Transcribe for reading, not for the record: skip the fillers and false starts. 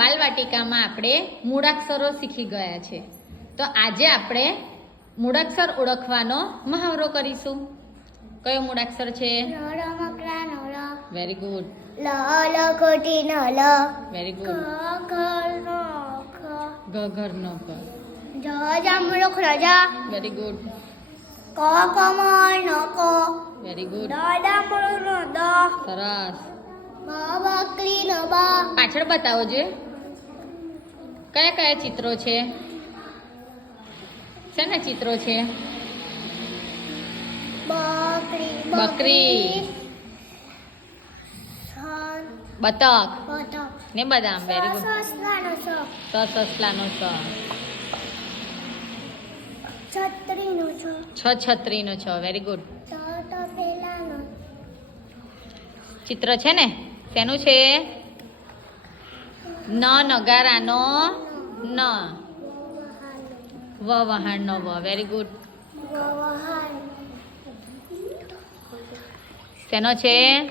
બાલવાટિકામાં આપણે મૂળાક્ષરો શીખી ગયા છે. તો આજે આપણે મૂળાક્ષર ઓળખવાનો મહાવરો કરીશું. કયો મૂળાક્ષર છે? Very good. Very good. ઘર નો ઘર. Very good. Very good. સરસ. પાછળ બતાવો જોઈએ કયા કયા ચિત્રો છે? શેના ચિત્રો છે? બકરી, બતક ને બદામ. Very good. સસલાનો સ. છત્રીનો છ. Very good. ચિત્ર છે ને શેનું છે? નગારાનો ન. વહાણનો વ. Very good. શેનો છે?